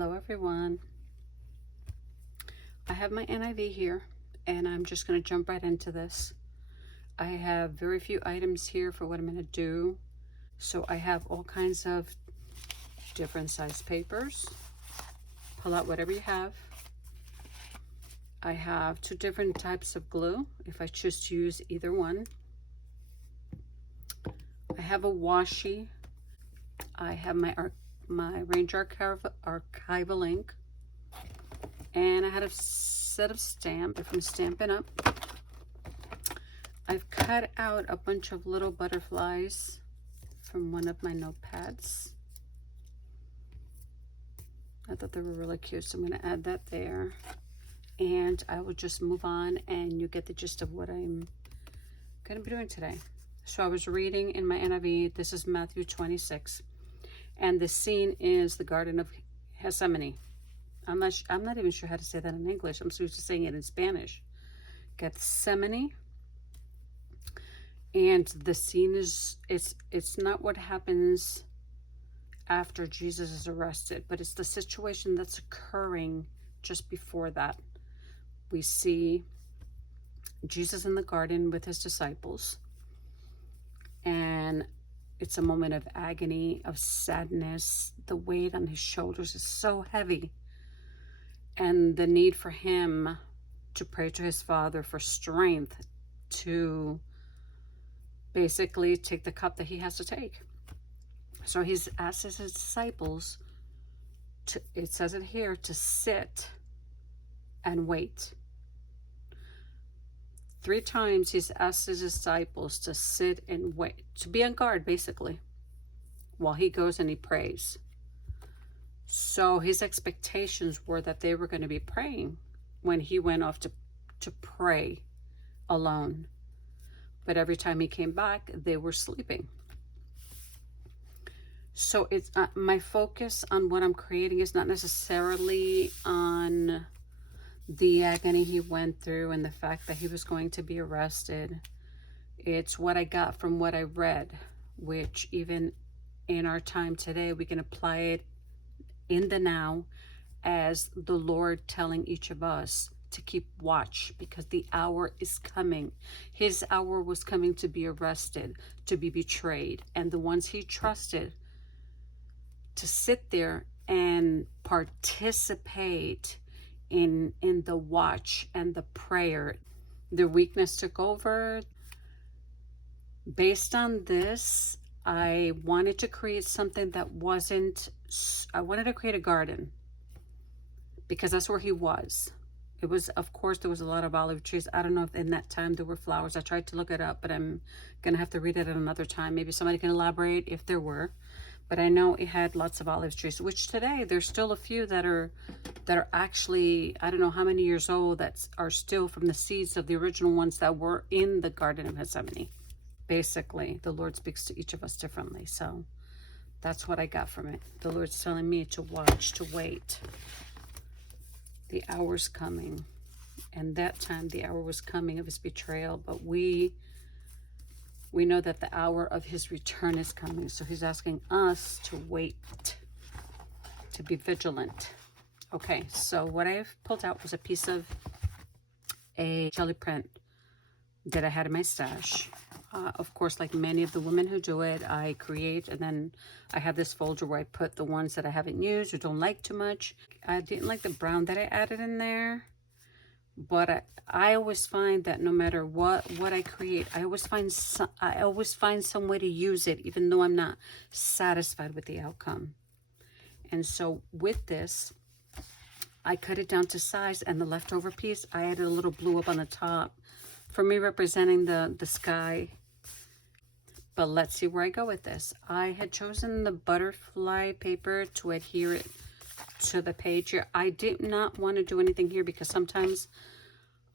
Hello everyone. I have my NIV here and I'm just going to jump right into this. I have very few items here for what I'm going to do. So I have all kinds of different size papers. Pull out whatever you have. I have two different types of glue if I choose to use either one. I have a washi. I have my Ranger archival ink. And I had a set of stamps from Stampin' Up. I've cut out a bunch of little butterflies from one of my notepads. I thought they were really cute, so I'm going to add that there. And I will just move on and you get the gist of what I'm going to be doing today. So I was reading in my NIV, this is Matthew 26. And the scene is the Garden of Gethsemane. I'm not even sure how to say that in English. I'm supposed to saying it in Spanish. Gethsemane. And the scene is, it's not what happens after Jesus is arrested, but it's the situation that's occurring just before that. We see Jesus in the garden with his disciples. And it's a moment of agony, of sadness. The weight on his shoulders is so heavy. And the need for him to pray to his Father for strength to basically take the cup that he has to take. So he's asked his disciples to, it says it here, to sit and wait. 3 times he's asked his disciples to sit and wait, to be on guard basically, while he goes and he prays. So his expectations were that they were going to be praying when he went off to pray alone. But every time he came back, they were sleeping. So it's my focus on what I'm creating is not necessarily on the agony he went through and the fact that he was going to be arrested. It's what I got from what I read, which even in our time today, we can apply it in the now as the Lord telling each of us to keep watch because the hour is coming. His hour was coming to be arrested, to be betrayed, and the ones he trusted to sit there and participate in the watch and the prayer. The weakness took over. Based on this, I wanted to create something that wasn't, I wanted to create a garden because that's where he was. It was, of course, there was a lot of olive trees. I don't know if in that time there were flowers. I tried to look it up, but I'm going to have to read it at another time. Maybe somebody can elaborate if there were. But I know it had lots of olive trees, which today there's still a few that are actually, I don't know how many years old, that are still from the seeds of the original ones that were in the Garden of Gethsemane. Basically, the Lord speaks to each of us differently. So that's what I got from it. The Lord's telling me to watch, to wait. The hour's coming. And that time the hour was coming of his betrayal. But we know that the hour of his return is coming. So he's asking us to wait, to be vigilant. Okay, so what I've pulled out was a piece of a jelly print that I had in my stash. Of course, like many of the women who do it, I create and then I have this folder where I put the ones that I haven't used or don't like too much. I didn't like the brown that I added in there, but I always find that no matter what I create, I always find some way to use it, even though I'm not satisfied with the outcome. And so with this, I cut it down to size, and the leftover piece, I added a little blue up on the top for me representing the sky. But let's see where I go with this. I had chosen the butterfly paper to adhere it to the page here. I did not want to do anything here because sometimes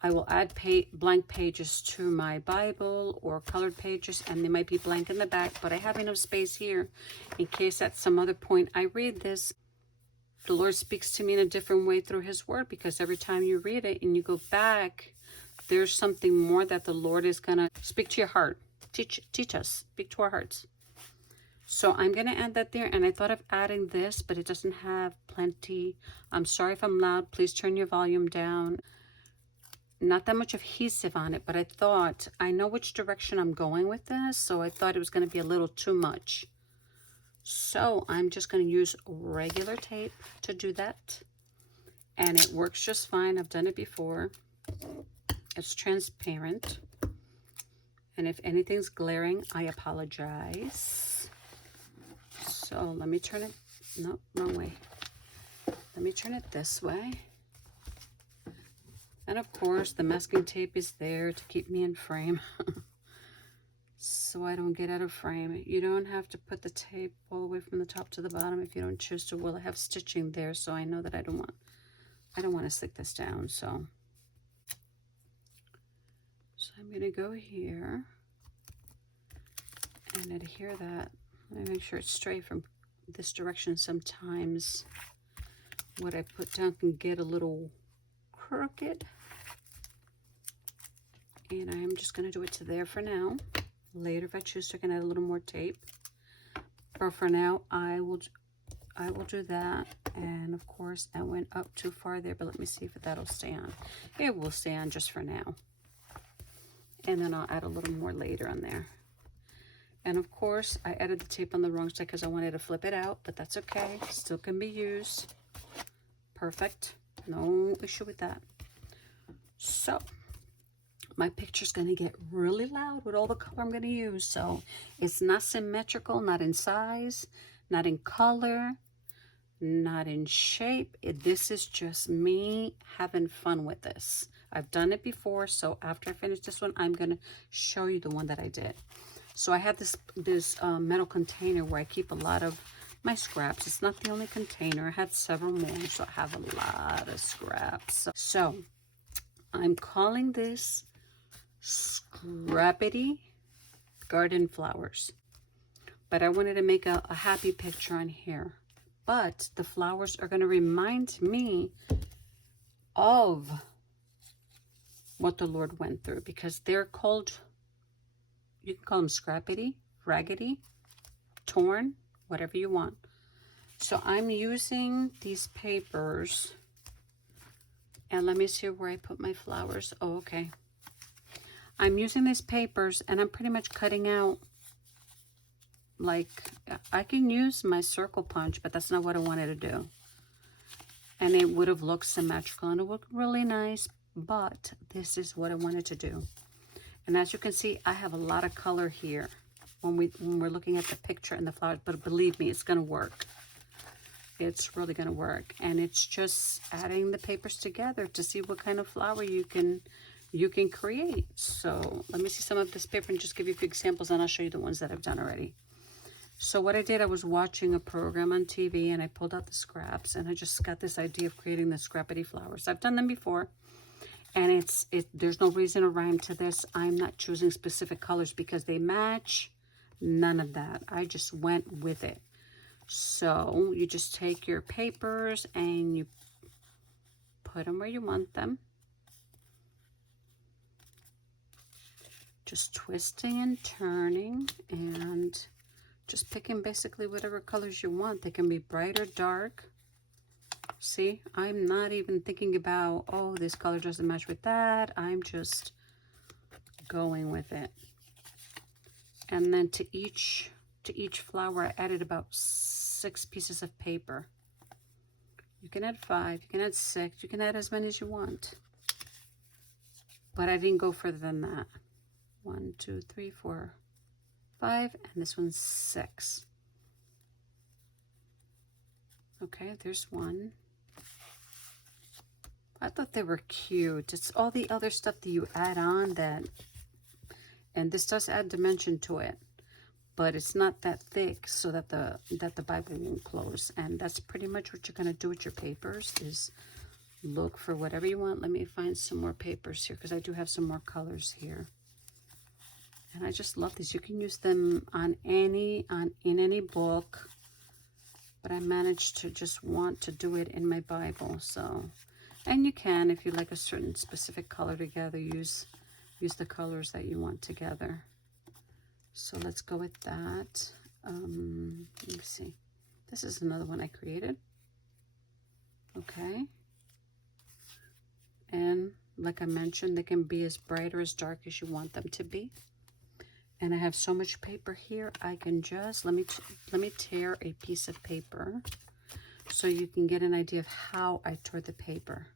I will add blank pages to my Bible or colored pages, and they might be blank in the back, but I have enough space here in case at some other point I read this. The Lord speaks to me in a different way through his word, because every time you read it and you go back, there's something more that the Lord is going to speak to your heart. Teach us, speak to our hearts. So I'm going to add that there, and I thought of adding this, but it doesn't have plenty. I'm sorry if I'm loud. Please turn your volume down. Not that much adhesive on it, but I thought, I know which direction I'm going with this, so I thought it was going to be a little too much. So I'm just going to use regular tape to do that, and it works just fine. I've done it before. It's transparent, and if anything's glaring, I apologize. So let me turn it, no, wrong way. Let me turn it this way. And of course, the masking tape is there to keep me in frame. So I don't get out of frame. You don't have to put the tape all the way from the top to the bottom if you don't choose to. Well, I have stitching there, so I know that I don't want to stick this down. So I'm gonna go here and adhere that. Let me make sure it's straight from this direction. Sometimes what I put down can get a little crooked. And I'm just going to do it to there for now. Later, if I choose to, I can add a little more tape. But for now, I will do that. And of course, I went up too far there, but let me see if that'll stay on. It will stay on just for now. And then I'll add a little more later on there. And of course, I added the tape on the wrong side because I wanted to flip it out, but that's okay. Still can be used. Perfect. No issue with that. So my picture's going to get really loud with all the color I'm going to use. So it's not symmetrical, not in size, not in color, not in shape. This is just me having fun with this. I've done it before, so after I finish this one, I'm going to show you the one that I did. So I have this metal container where I keep a lot of my scraps. It's not the only container. I had several more, so I have a lot of scraps. So I'm calling this Raggedy Garden Flowers. But I wanted to make a happy picture on here. But the flowers are going to remind me of what the Lord went through, because they're called, you can call them scrappity, raggedy, torn, whatever you want. So I'm using these papers, and let me see where I put my flowers. Oh, okay. I'm using these papers, and I'm pretty much cutting out, like, I can use my circle punch, but that's not what I wanted to do. And it would have looked symmetrical, and it looked really nice, but this is what I wanted to do. And as you can see, I have a lot of color here when we're looking at the picture and the flowers, but believe me, it's going to work. It's really going to work. And it's just adding the papers together to see what kind of flower you can create. So let me see some of this paper and just give you a few examples, and I'll show you the ones that I've done already. So what I did, I was watching a program on TV, and I pulled out the scraps, and I just got this idea of creating the scrappity flowers. I've done them before, and there's no reason or rhyme to this. I'm not choosing specific colors because they match. None of that. I just went with it. So you just take your papers and you put them where you want them. Just twisting and turning and just picking basically whatever colors you want. They can be bright or dark. See, I'm not even thinking about, oh, this color doesn't match with that. I'm just going with it. And then to each flower, I added about 6 pieces of paper. You can add 5, you can add 6, you can add as many as you want. But I didn't go further than that. 1, 2, 3, 4, 5, and this one's 6. Okay, there's one. I thought they were cute. It's all the other stuff that you add on that, and this does add dimension to it, but it's not that thick so that the Bible won't close. And that's pretty much what you're going to do with your papers, is look for whatever you want. Let me find some more papers here because I do have some more colors here. And I just love these. You can use them in any book, but I managed to just want to do it in my Bible. So, and you can, if you like a certain specific color together, use the colors that you want together. So let's go with that. Let me see. This is another one I created. Okay. And like I mentioned, they can be as bright or as dark as you want them to be. And I have so much paper here, I can just, let me tear a piece of paper so you can get an idea of how I tore the paper.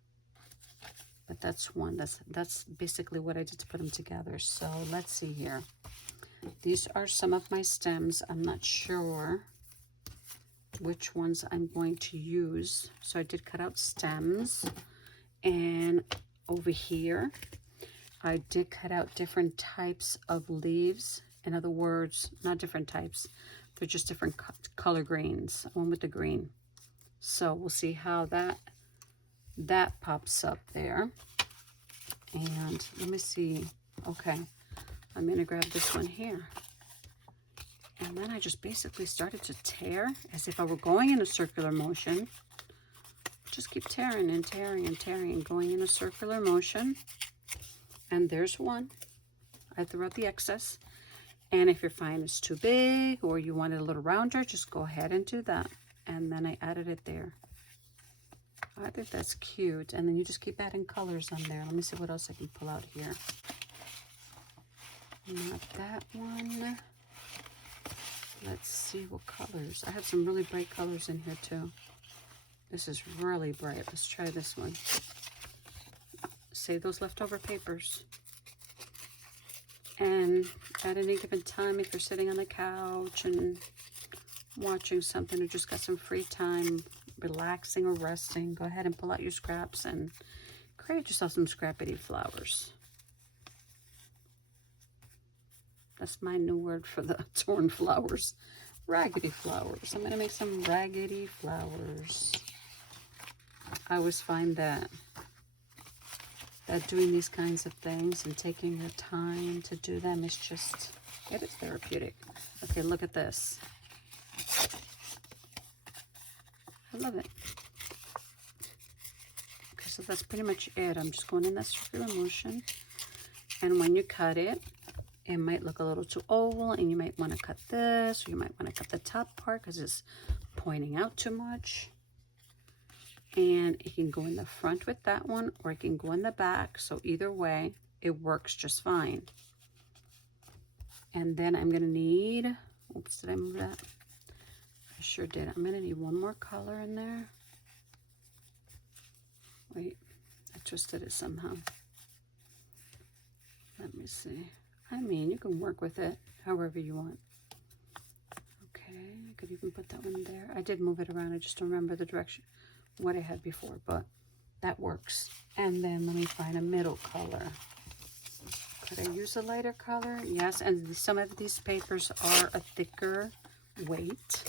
But that's one, that's basically what I did to put them together. So let's see here. These are some of my stems. I'm not sure which ones I'm going to use. So I did cut out stems. And over here, I did cut out different types of leaves. In other words, not different types. They're just different color greens. One with the green. So we'll see how that pops up there. And let me see. Okay, I'm going to grab this one here. And then I just basically started to tear as if I were going in a circular motion. Just keep tearing and tearing and tearing and going in a circular motion. And there's one. I threw out the excess. And if your find is too big or you want it a little rounder, just go ahead and do that. And then I added it there. I think that's cute. And then you just keep adding colors on there. Let me see what else I can pull out here. Not that one. Let's see what colors. I have some really bright colors in here too. This is really bright. Let's try this one. Save those leftover papers. And at any given time, if you're sitting on the couch and watching something or just got some free time, relaxing or resting, go ahead and pull out your scraps and create yourself some scrappity flowers. That's my new word for the torn flowers. Raggedy flowers. I'm going to make some raggedy flowers. I always find that doing these kinds of things and taking your time to do them is just, it is therapeutic. Okay, look at this. I love it. Okay, so that's pretty much it. I'm just going in that circular motion. And when you cut it, it might look a little too oval and you might want to cut this, or you might want to cut the top part because it's pointing out too much. And it can go in the front with that one, or it can go in the back. So either way, it works just fine. And then I'm going to need, oops, did I move that? I sure did. I'm going to need one more color in there. Wait, I twisted it somehow. Let me see. I mean, you can work with it however you want. Okay, I could even put that one there. I did move it around. I just don't remember the direction, what I had before, but that works. And then let me find a middle color. Could I use a lighter color? Yes, and some of these papers are a thicker weight.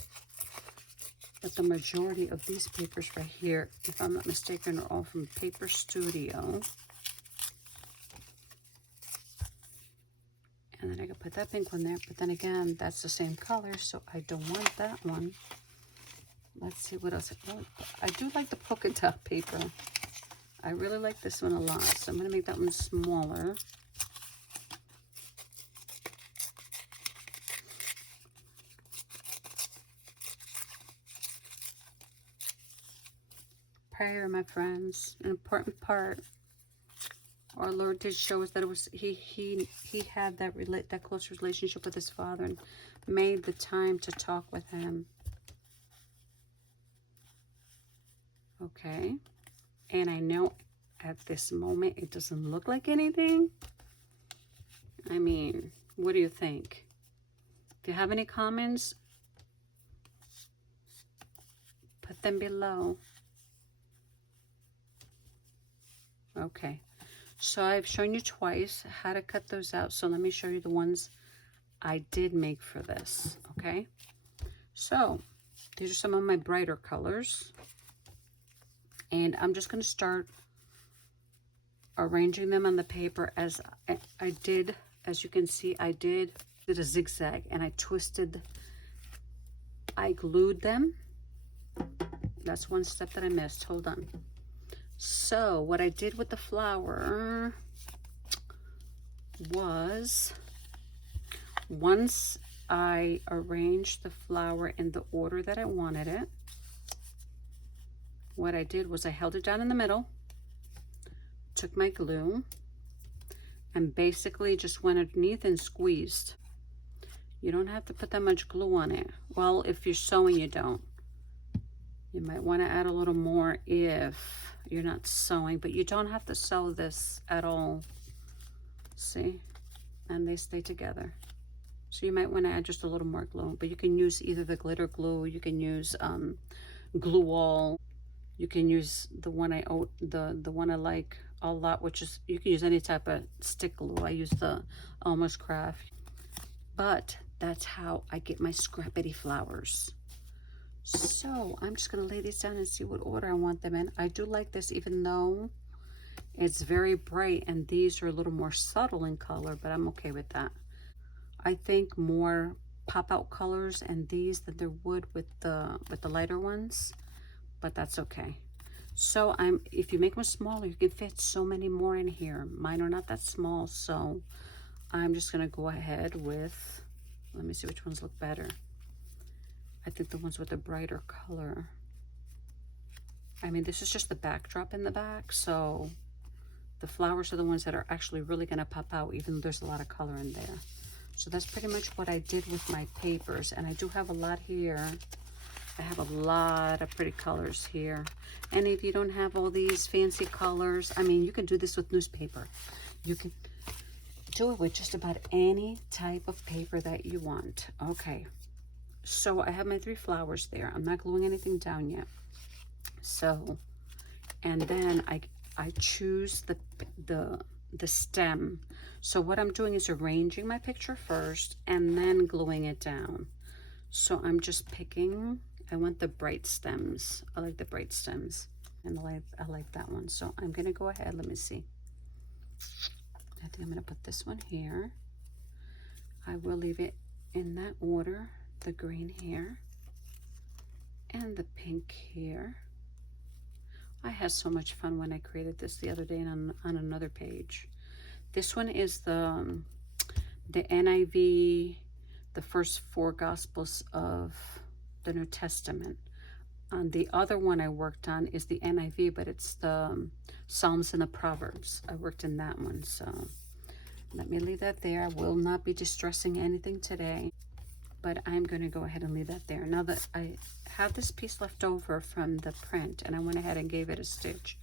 But the majority of these papers right here, if I'm not mistaken, are all from Paper Studio. And then I could put that pink one there, but then again, that's the same color, so I don't want that one. Let's see what else. Oh, I do like the polka dot paper. I really like this one a lot, so I'm going to make that one smaller. Prayer, my friends, an important part. Our Lord did show us that it was he had that close relationship with his Father and made the time to talk with him. Okay, and I know at this moment it doesn't look like anything. I mean, what do you think? If you have any comments, put them below. Okay. So I've shown you twice how to cut those out. So let me show you the ones I did make for this, okay? So these are some of my brighter colors. And I'm just going to start arranging them on the paper as I did. As you can see, I did a zigzag and I twisted. I glued them. That's one step that I missed. Hold on. So what I did with the flower was once I arranged the flower in the order that I wanted it. What I did was I held it down in the middle, took my glue, and basically just went underneath and squeezed. You don't have to put that much glue on it. Well, if you're sewing, you don't. You might want to add a little more if you're not sewing, but you don't have to sew this at all. See? And they stay together. So you might want to add just a little more glue, but you can use either the glitter glue, you can use glue all, you can use the one the one I like a lot, which is, you can use any type of stick glue. I use the Almost Craft, but that's how I get my scrappity flowers. So I'm just gonna lay these down and see what order I want them in. I do like this, even though it's very bright and these are a little more subtle in color, but I'm okay with that. I think more pop out colors and these than there would with the lighter ones, but that's okay. So if you make them smaller, you can fit so many more in here. Mine are not that small, so I'm just gonna go ahead with, let me see which ones look better. I think the ones with the brighter color. I mean, this is just the backdrop in the back, so the flowers are the ones that are actually really gonna pop out, even though there's a lot of color in there. So that's pretty much what I did with my papers, and I do have a lot here. I have a lot of pretty colors here. And if you don't have all these fancy colors, I mean, you can do this with newspaper. You can do it with just about any type of paper that you want. Okay, so I have my 3 flowers there. I'm not gluing anything down yet. So, and then I choose the stem. So what I'm doing is arranging my picture first and then gluing it down. So I'm just picking, I want the bright stems. I like the bright stems, and I like that one. So I'm gonna go ahead, let me see. I think I'm gonna put this one here. I will leave it in that order, the green here and the pink here. I had so much fun when I created this the other day on another page. This one is the NIV, the first 4 Gospels of the New Testament. The other one I worked on is the NIV, but it's the Psalms and the Proverbs. I worked in that one, so let me leave that there. I will not be distressing anything today, but I'm going to go ahead and leave that there. Now that I have this piece left over from the print, and I went ahead and gave it a stitch,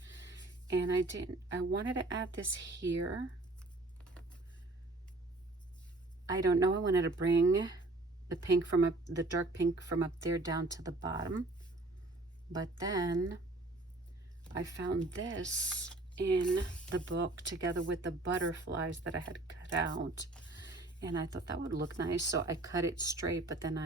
and I wanted to add this here. I don't know, I wanted to bring the pink from the dark pink from up there down to the bottom, but then I found this in the book together with the butterflies that I had cut out, and I thought that would look nice, so I cut it straight, but then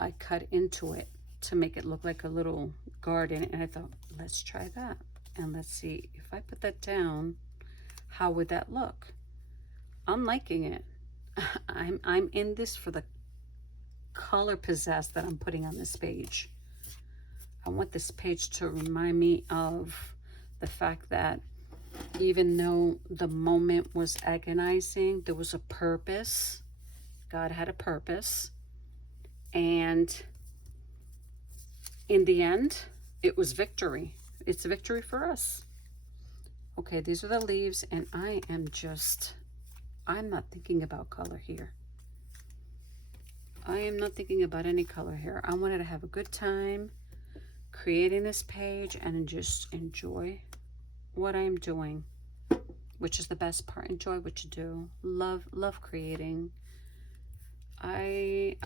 I cut into it to make it look like a little garden, and I thought, let's try that, and let's see if I put that down, how would that look? I'm liking it. I'm in this for the color pizzazz that I'm putting on this page. I want this page to remind me of the fact that even though the moment was agonizing, there was a purpose. God had a purpose. And in the end, it was victory. It's victory for us. Okay, these are the leaves, and I'm not thinking about color here. I am not thinking about any color here. I wanted to have a good time creating this page and just enjoy what I'm doing, which is the best part. Enjoy what you do. Love creating. I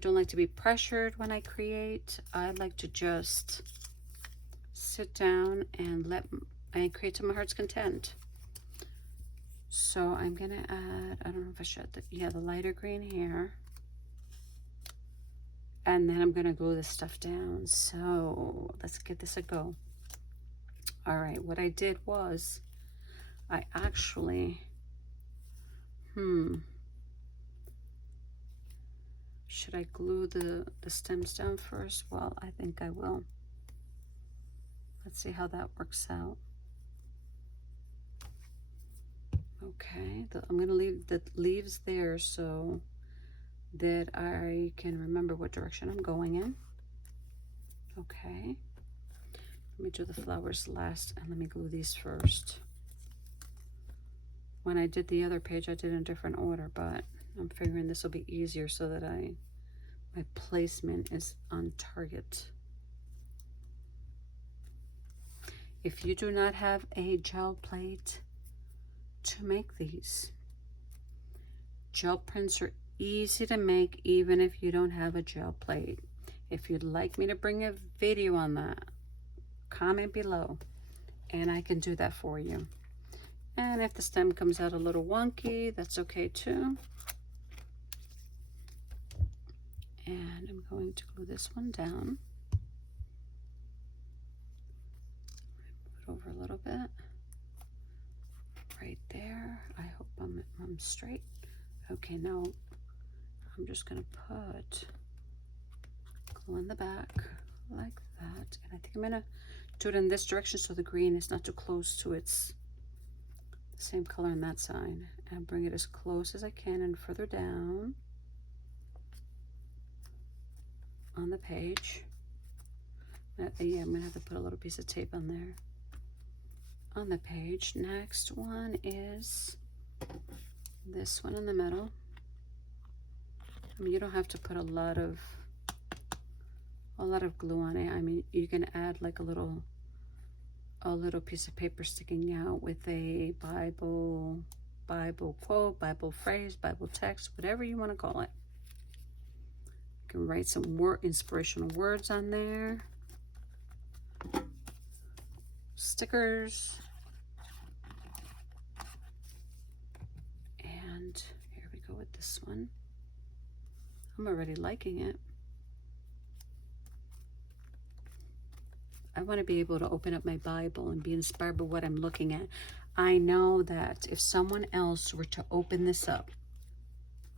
don't like to be pressured when I create. I like to just sit down and create to my heart's content. So I'm gonna add, I don't know if I should, the lighter green here. And then I'm gonna glue this stuff down. So let's give this a go. All right, what I did was, I actually, should I glue the stems down first? Well, I think I will. Let's see how that works out. Okay, I'm gonna leave the leaves there, so that I can remember what direction I'm going in. Okay. Let me do the flowers last, and let me glue these first. When I did the other page, I did in a different order, but I'm figuring this will be easier so that my placement is on target. If you do not have a gel plate to make these, gel prints are easy to make even if you don't have a gel plate. If you'd like me to bring a video on that, comment below and I can do that for you. And if the stem comes out a little wonky, that's okay too. And I'm going to glue this one down. Move it over a little bit. Right there. I hope I'm straight. Okay, now I'm just going to put glue in the back like that. And I think I'm going to do it in this direction so the green is not too close to its same color on that side. And bring it as close as I can and further down on the page. Yeah, I'm going to have to put a little piece of tape on there. On the page. Next one is this one in the middle. I mean, you don't have to put a lot of glue on it. I mean, you can add like a little piece of paper sticking out with a Bible quote, Bible phrase, Bible text, whatever you want to call it. You can write some inspirational words on there. Stickers. And here we go with this one. I'm already liking it. I want to be able to open up my Bible and be inspired by what I'm looking at. I know that if someone else were to open this up,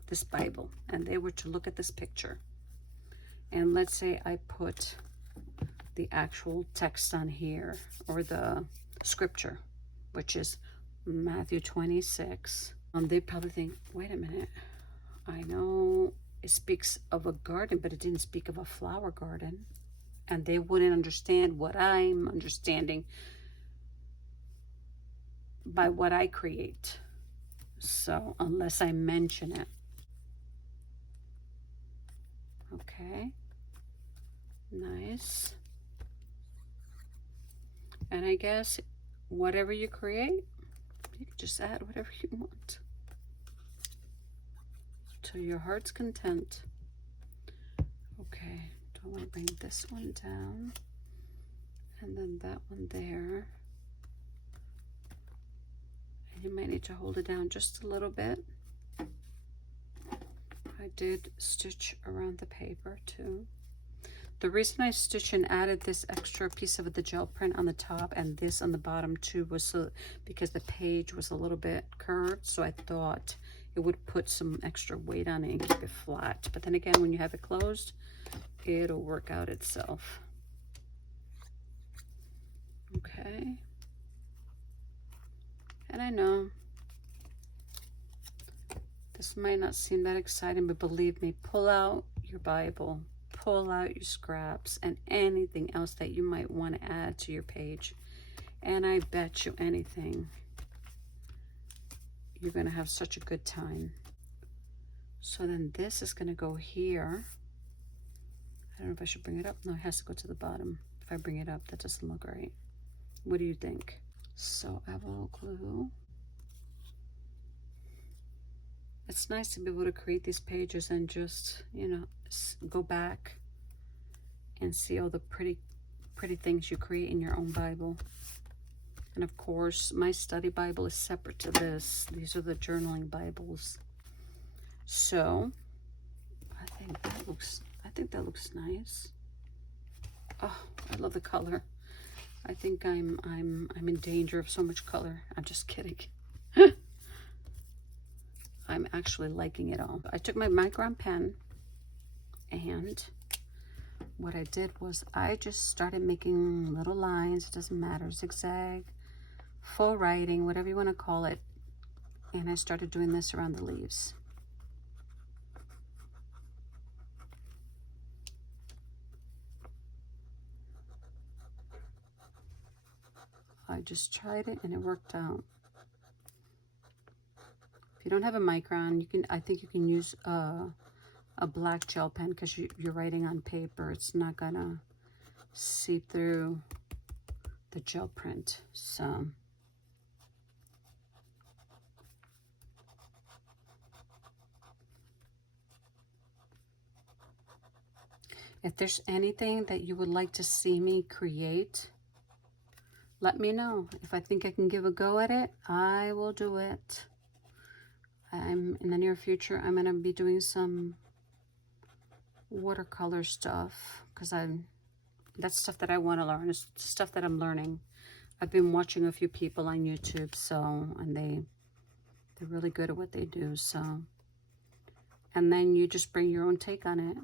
this Bible, and they were to look at this picture, and let's say I put the actual text on here, or the scripture, which is Matthew 26, they'd probably think, wait a minute, I know it speaks of a garden, but it didn't speak of a flower garden. And they wouldn't understand what I'm understanding by what I create. So, unless I mention it. Okay. Nice. And I guess whatever you create, you can just add whatever you want to your heart's content. Okay. I want to bring this one down and then that one there, and you might need to hold it down just a little bit. I did stitch around the paper too. The reason I stitched and added this extra piece of the gel print on the top and this on the bottom too was so because the page was a little bit curved, so I thought it would put some extra weight on it and keep it flat. But then again, when you have it closed, it'll work out itself. Okay. And I know this might not seem that exciting, but believe me, pull out your Bible, pull out your scraps, and anything else that you might want to add to your page. And I bet you anything, you're going to have such a good time. So then this is going to go here. I don't know if I should bring it up. No, it has to go to the bottom. If I bring it up, that doesn't look right. What do you think? So I will glue. It's nice to be able to create these pages and just, you know, go back and see all the pretty things you create in your own Bible. And of course, my study Bible is separate to this. These are the journaling Bibles. So I think that looks nice. Oh, I love the color. I think I'm in danger of so much color. I'm just kidding. I'm actually liking it all. I took my micron pen, and what I did was I just started making little lines. It doesn't matter, zigzag, full writing, whatever you want to call it. And I started doing this around the leaves. I just tried it and it worked out. If you don't have a micron, you can, I think you can use a black gel pen because you're writing on paper. It's not gonna seep through the gel print. So if there's anything that you would like to see me create, let me know. If I think I can give a go at it, I will do it. In the near future, I'm gonna be doing some watercolor stuff because that's stuff that I want to learn. It's stuff that I'm learning. I've been watching a few people on YouTube, so, and they're really good at what they do. So, and then you just bring your own take on it.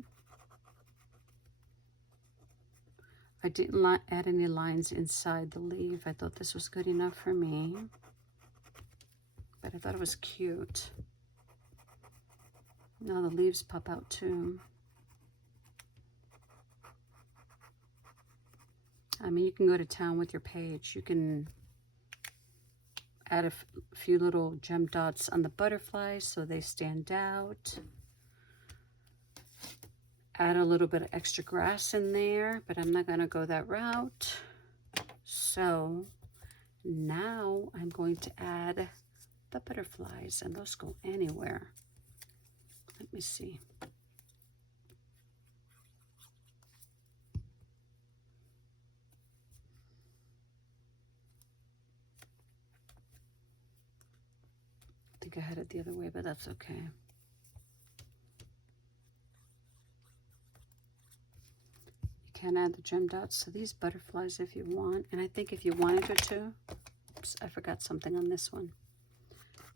I didn't add any lines inside the leaf. I thought this was good enough for me, but I thought it was cute. Now the leaves pop out too. I mean, you can go to town with your page. You can add a few little gem dots on the butterflies so they stand out. Add a little bit of extra grass in there, but I'm not gonna go that route. So now I'm going to add the butterflies, and those go anywhere. Let me see. I think I had it the other way, but that's okay. You can add the gem dots to these butterflies if you want, and I think if you wanted to, oops, I forgot something on this one.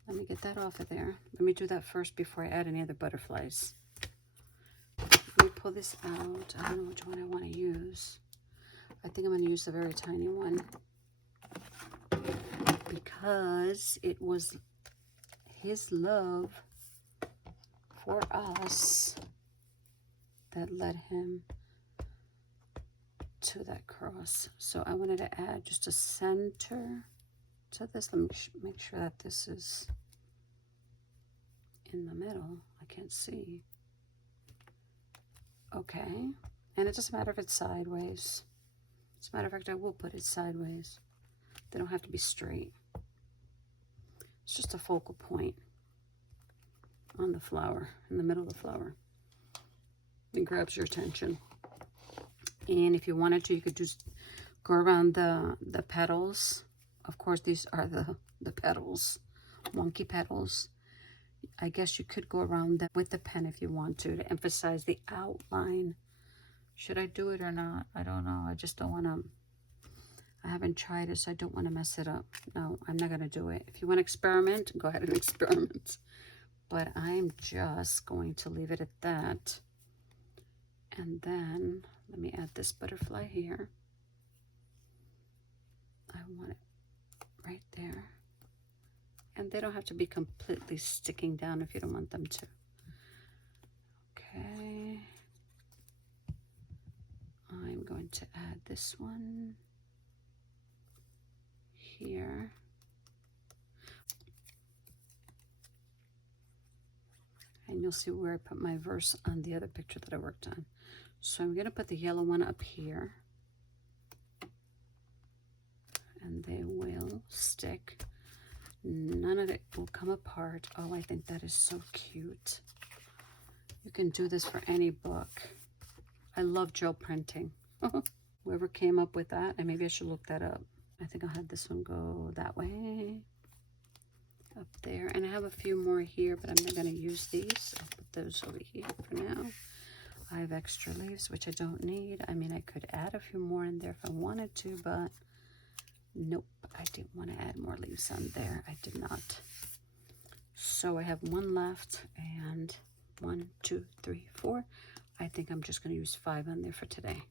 Let me get that off of there. Let me do that first before I add any other butterflies. Let me pull this out. I don't know which one I want to use. I think I'm going to use the very tiny one because it was his love for us that led him to that cross. So I wanted to add just a center to this. Let me make sure that this is in the middle. I can't see. Okay. And it doesn't matter if it's sideways. As a matter of fact, I will put it sideways. They don't have to be straight. It's just a focal point on the flower, in the middle of the flower. It grabs your attention. And if you wanted to, you could just go around the petals. Of course, these are the petals, wonky petals. I guess you could go around them with the pen if you want to emphasize the outline. Should I do it or not? I don't know. I just don't want to. I haven't tried it, so I don't want to mess it up. No, I'm not going to do it. If you want to experiment, go ahead and experiment. But I'm just going to leave it at that. And then, let me add this butterfly here. I want it right there. And they don't have to be completely sticking down if you don't want them to. Okay. I'm going to add this one here. And you'll see where I put my verse on the other picture that I worked on. So I'm going to put the yellow one up here. And they will stick. None of it will come apart. Oh, I think that is so cute. You can do this for any book. I love gel printing. Whoever came up with that, and maybe I should look that up. I think I'll have this one go that way. Up there. And I have a few more here, but I'm not going to use these. I'll put those over here for now. I have extra leaves, which I don't need. I mean, I could add a few more in there if I wanted to, but nope, I didn't want to add more leaves on there. I did not. So I have one left, and 1, 2, 3, 4. I think I'm just going to use 5 on there for today.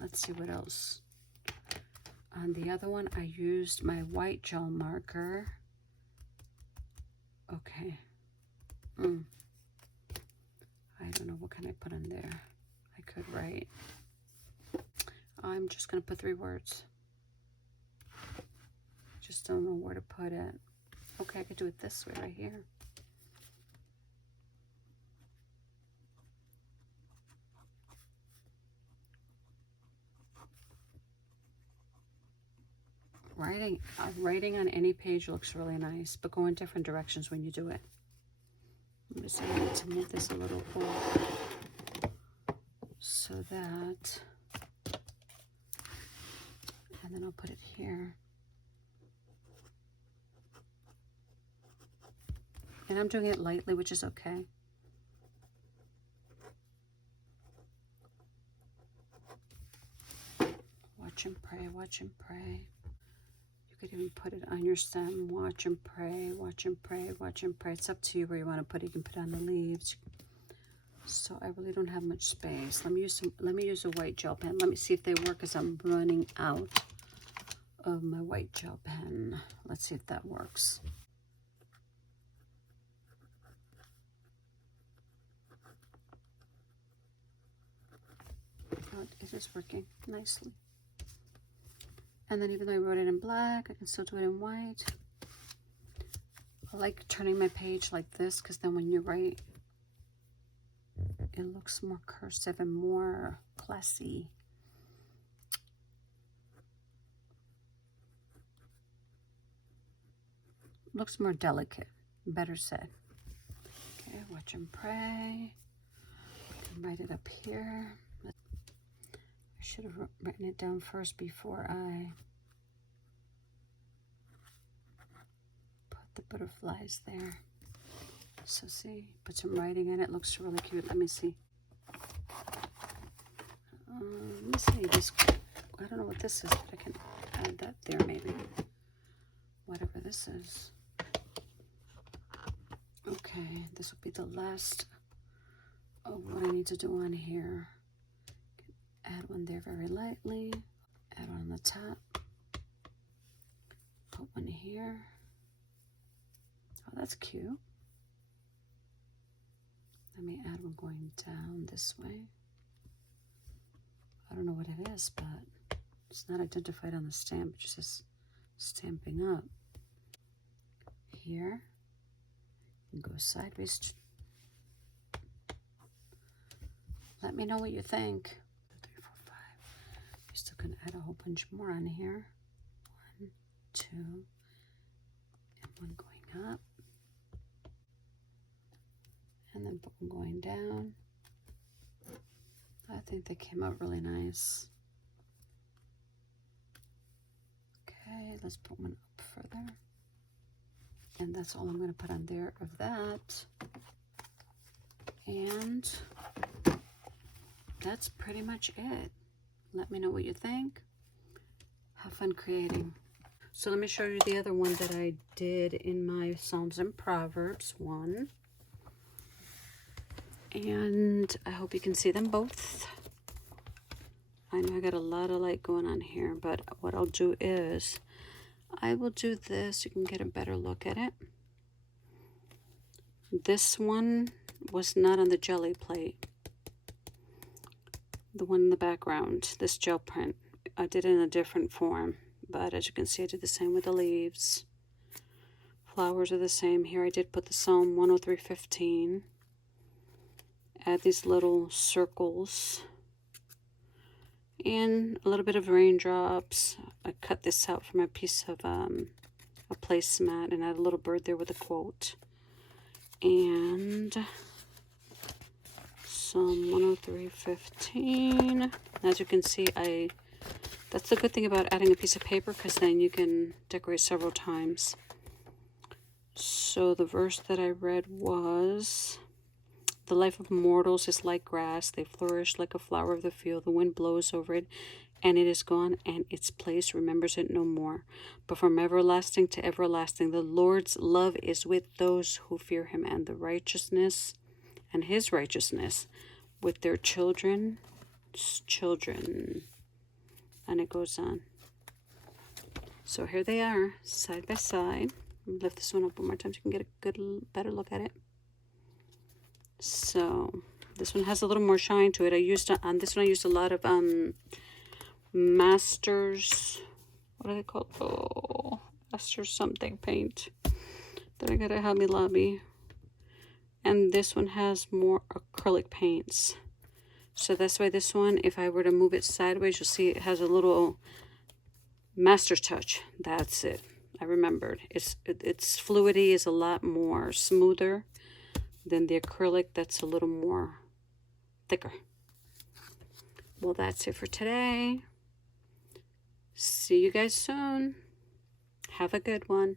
Let's see what else. On the other one, I used my white gel marker. Okay. I don't know, what can I put in there? I could write. I'm just going to put 3 words. Just don't know where to put it. Okay, I could do it this way right here. Writing on any page looks really nice, but go in different directions when you do it. I'm just going to move this a little more so that, and then I'll put it here. And I'm doing it lightly, which is okay. Watch and pray, watch and pray. You could even put it on your stem. Watch and pray, watch and pray, watch and pray. It's up to you where you want to put it. You can put it on the leaves. So I really don't have much space. Let me use a white gel pen. Let me see if they work as I'm running out of my white gel pen. Let's see if that works. Oh, it is working nicely. And then even though I wrote it in black, I can still do it in white. I like turning my page like this because then when you write, it looks more cursive and more classy. Looks more delicate, better said. Okay, watch and pray. I can write it up here. I should have written it down first before I put the butterflies there. So see, put some writing in it. Looks really cute. Let me see. Let me see. This, I don't know what this is, but I can add that there maybe. Whatever this is. Okay, this will be the last of what I need to do on here. Add one there very lightly. Add one on the top. Put one here. Oh, that's cute. Let me add one going down this way. I don't know what it is, but it's not identified on the stamp. It just says Stampin' Up. Here. And go sideways. Let me know what you think. 2, 3, 4, 5. You're still going to add a whole bunch more on here. 1, 2, and one going up. And then put one going down. I think they came out really nice. Okay, let's put one up further. And that's all I'm going to put on there of that. And that's pretty much it. Let me know what you think. Have fun creating. So let me show you the other one that I did in my Psalms and Proverbs one. And I hope you can see them both. I know I got a lot of light going on here, but what I'll do is I will do this. You can get a better look at it. This one was not on the jelly plate. The one in the background, this gel print. I did it in a different form, but as you can see, I did the same with the leaves. Flowers are the same. Here I did put the Psalm 103:15. Add these little circles and a little bit of raindrops. I cut this out from a piece of a placemat and add a little bird there with a quote. And Psalm 103:15. As you can see, that's the good thing about adding a piece of paper, because then you can decorate several times. So the verse that I read was, the life of mortals is like grass. They flourish like a flower of the field. The wind blows over it, and it is gone, and its place remembers it no more. But from everlasting to everlasting, the Lord's love is with those who fear him, and the righteousness, and his righteousness, with their children's children. And it goes on. So here they are, side by side. Lift this one up one more time so you can get a better look at it. So this one has a little more shine to it. On this one I used a lot of Masters, what are they called? Oh, Master something paint that I got at Hobby Lobby. And this one has more acrylic paints. So that's why this one, if I were to move it sideways, you'll see it has a little Master Touch. That's it. I remembered. Its fluidity is a lot more smoother than the acrylic. That's a little more thicker. Well, that's it for today. See you guys soon. Have a good one.